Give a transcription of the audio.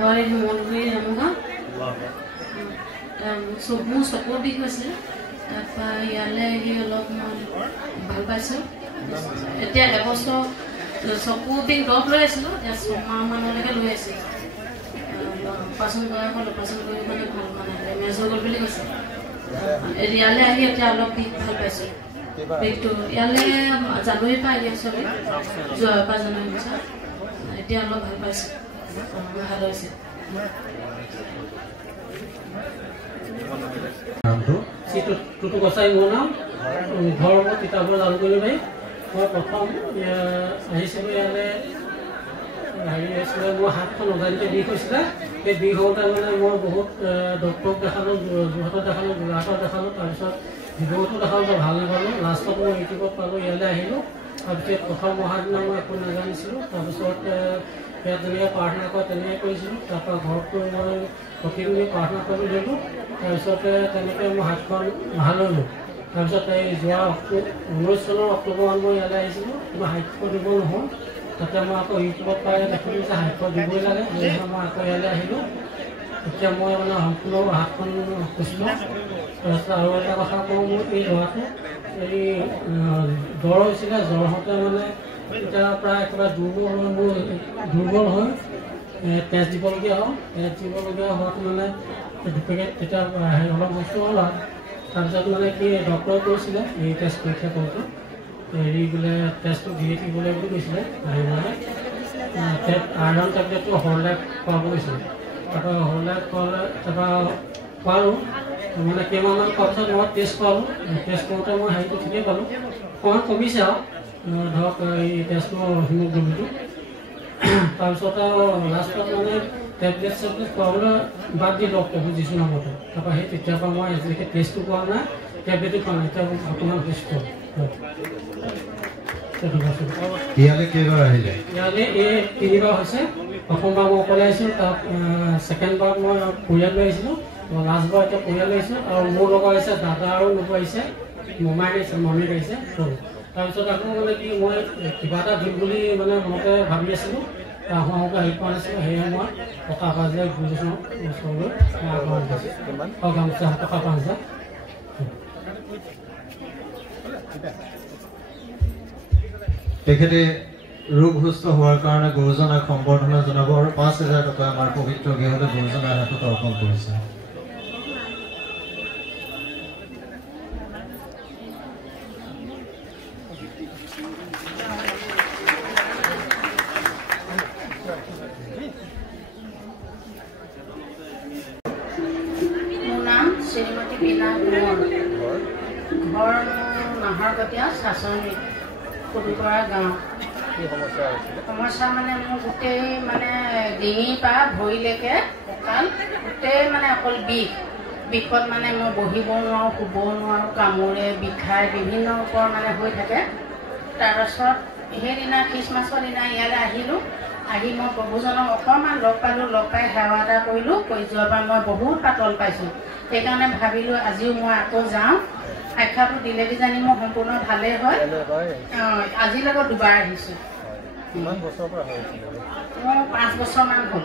হয় মনগুৰি ৰামগাঁও মোৰ চকুৰ বিষ হৈছিলে তাৰপৰা ইয়ালৈ আহি অলপ মই ভাল পাইছোঁ এতিয়া এবছৰ চকুৰ বিষ দৰৱ লৈ আছিলোঁ এতিয়া 6 মাহমানলৈকে লৈ আছিলোঁ অপাৰেশ্যন কৰা হ'ল অপাৰেশ্যন কৰি মানে ভাল মানে ডেমেজ হৈ গ'ল বুলি কৈছে ইয়ালৈ আহি এতিয়া অলপ বিষ ভাল পাইছোঁ বিষটো ইয়ালৈ জানুৱাৰীৰ পৰা আহি আছোঁ যোৱাৰ পৰা জানুৱাৰী পিছত এতিয়া অলপ ভাল পাইছোঁ ভাল হৈছে টুটু গোসাই মোৰ নাম ঘৰ তিতাবৰ লালগুৰি বাৰী মই প্ৰথম আহিছিলোঁ ইয়ালৈ হেৰি হৈছিলে মোৰ হাতখন অজানিতে বিষ হৈছিলে সেই বিষ হওঁতে মানে মই বহুত ডক্টৰক দেখালোঁ যোৰহাটত দেখালোঁ গোলাঘাটত দেখালোঁ তাৰপিছত ডিব্ৰুগড়তো দেখালোঁ ভাল নাপালোঁ লাষ্টত মই ইউটিউবত পালোঁ ইয়ালৈ আহিলোঁ তাৰপিছত প্ৰথম অহাৰ দিনা মই একো নাজানিছিলোঁ তাৰপিছত ইয়াত যেনেকৈ প্ৰাৰ্থনা কৰে তেনেকৈ কৰিছিলোঁ তাৰপৰা ঘৰতটো মই প্ৰতিদিনে প্ৰাৰ্থনা কৰি দিলোঁ তাৰপিছতে তেনেকৈ মই হাতখন ভাল হ'লোঁ তাৰপিছত এই যোৱা 19 চনৰ অক্টোবৰত মই ইয়ালৈ আহিছিলোঁ কিবা সাহিত্য দিব নহ'ল তাতে মই আকৌ ইউটিউবত পাই দেখিলোঁ যে সাহিত্য দিবই লাগে সেয়েহে মই আকৌ ইয়ালৈ আহিলোঁ এতিয়া মই মানে সম্পূৰ্ণ হাতখন সুস্থ তাৰপিছত আৰু এটা কথা কওঁ মোৰ এই ল'ৰাটো এই জ্বৰ হৈছিলে জ্বৰ হওঁতে মানে এতিয়া প্ৰায় একেবাৰে দুৰ্বল হৈ তেজ দিবলগীয়া হ'ল তেজ দিবলগীয়া হোৱাটো মানে দুপেকেট তেতিয়া অলপ বস্তু হ'ল আৰু তাৰপিছত মানে কি ডক্টৰে কৈছিলে এই টেষ্ট পৰীক্ষা কৰোঁতে হেৰি বোলে টেষ্টটো দিয়ে থাকিবলৈ বুলি কৈছিলে আহিবলৈ আইৰণ টেবলেটটো হৰলেক খোৱাব কৈছিলে তাৰপৰা হৰলেক খোৱালে তাৰপৰা খোৱালোঁ মানে কেইমাহমান খোৱাৰ পিছত মই টেষ্ট কৰালোঁ টেষ্ট কৰোঁতে মই হেৰিটো ঠিকেই পালোঁ অকণমান কমিছে আৰু ধৰক এই টেষ্টৰ হিমোগ্ল'বিনটো তাৰপিছত আৰু লাষ্টত মানে টেবলেট চেবলেট খোৱাবলৈ বাদ দিলোঁ প্ৰভু যিছু নামতে তাৰপৰা সেই তেতিয়াৰ পৰা মই আজিলৈকে টেষ্টটো কৰা নাই টেবলেটো খোৱা নাই এতিয়া বৰ্তমান সুস্থ ইয়ালৈ কেইবাৰ আহিলে ইয়ালৈ এই 3বাৰ হৈছে প্ৰথমবাৰ মই অকলে আহিছিলোঁ তাত ছেকেণ্ডবাৰ মই পৰিয়াল লৈ আহিছিলোঁ লাষ্টবাৰ এতিয়া পৰিয়াল লৈ আহিছোঁ আৰু মোৰ লগত আহিছে দাদা আৰু নবৌ আহিছে মমাইক আহিছে মমীক আহিছে তাৰপিছত আকৌ মানে কি মই কিবা এটা দিম বুলি মানে মনতে ভাবি আছিলোঁ আহোঁতে আহি পোৱা নাছিলোঁ সেয়ে মই টকা 5,000 গুৰুজনৰ ওচৰলৈ আগবঢ়াই দিছোঁ গামোচা টকা 5,000 তেখেতে ৰোগ সুস্থ হোৱাৰ কাৰণে গুৰুজনাক সম্বৰ্ধনা জনাব আৰু 5,000 টকা আমাৰ পবিত্ৰ গৃহলৈ গুৰুজনাৰ হাতত অৰ্পণ কৰিছে শ্ৰীমতী বীণা কোঁৱৰ ঘৰ নাহৰকটীয়া চাচনি কুটুকৰা গাঁও সমস্যা মানে মোৰ গোটেই মানে ডিঙিৰ পৰা ভৰিলৈকে কঁকাল গোটেই মানে অকল বিষত মানে মই বহিব নোৱাৰোঁ শুব নোৱাৰোঁ কামোৰে বিষাই বিভিন্ন ওপৰ মানে হৈ থাকে তাৰপাছত সেইদিনা খ্ৰীষ্টমাছৰ দিনা ইয়ালৈ আহিলোঁ আহি মই প্ৰভুজনক অকণমান লগ পালোঁ লগ পাই সেৱা এটা কৰিলোঁ কৰি যোৱাৰ পৰা মই বহুত পাতল পাইছোঁ সেইকাৰণে ভাবিলোঁ আজিও মই আকৌ যাওঁ সাক্ষাটো দিলে কিজানি মোৰ সম্পূৰ্ণ ভালেই হয় আজিলৈকে দুবাৰ আহিছোঁ মোৰ 5 বছৰমান হ'ল